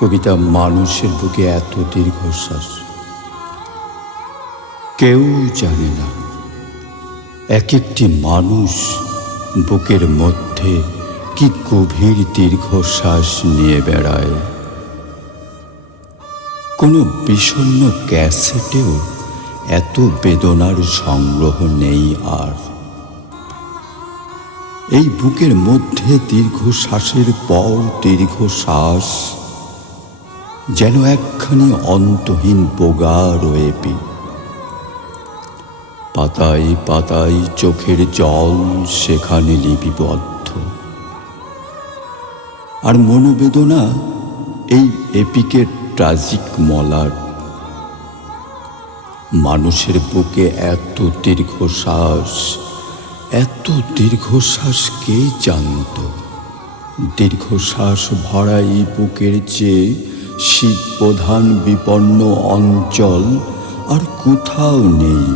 কবিতা মানুষের বুকে এত দীর্ঘশ্বাস কেউ জানে না। এক একটি মানুষ বুকের মধ্যে কি গভীর দীর্ঘশ্বাস নিয়ে বেড়ায়। কোনো বিষণ্ণ ক্যাসেটেও এত বেদনার সংগ্রহ নেই আর। এই বুকের মধ্যে দীর্ঘশ্বাসের পর দীর্ঘশ্বাস, যেন একখানি অন্তহীন বোগার এপি। পাতায় পাতায় চোখের জল সেখানে লিপিবদ্ধ, আর মনোবেদনা এই এপিকের ট্রাজিক মলার। মানুষের বুকে এত দীর্ঘশ্বাস, এত দীর্ঘশ্বাস কে জানত? দীর্ঘশ্বাস ভরা এই বুকের চেয়ে শীত প্রধান বিপন্ন অঞ্চল আর কোথাও নেই।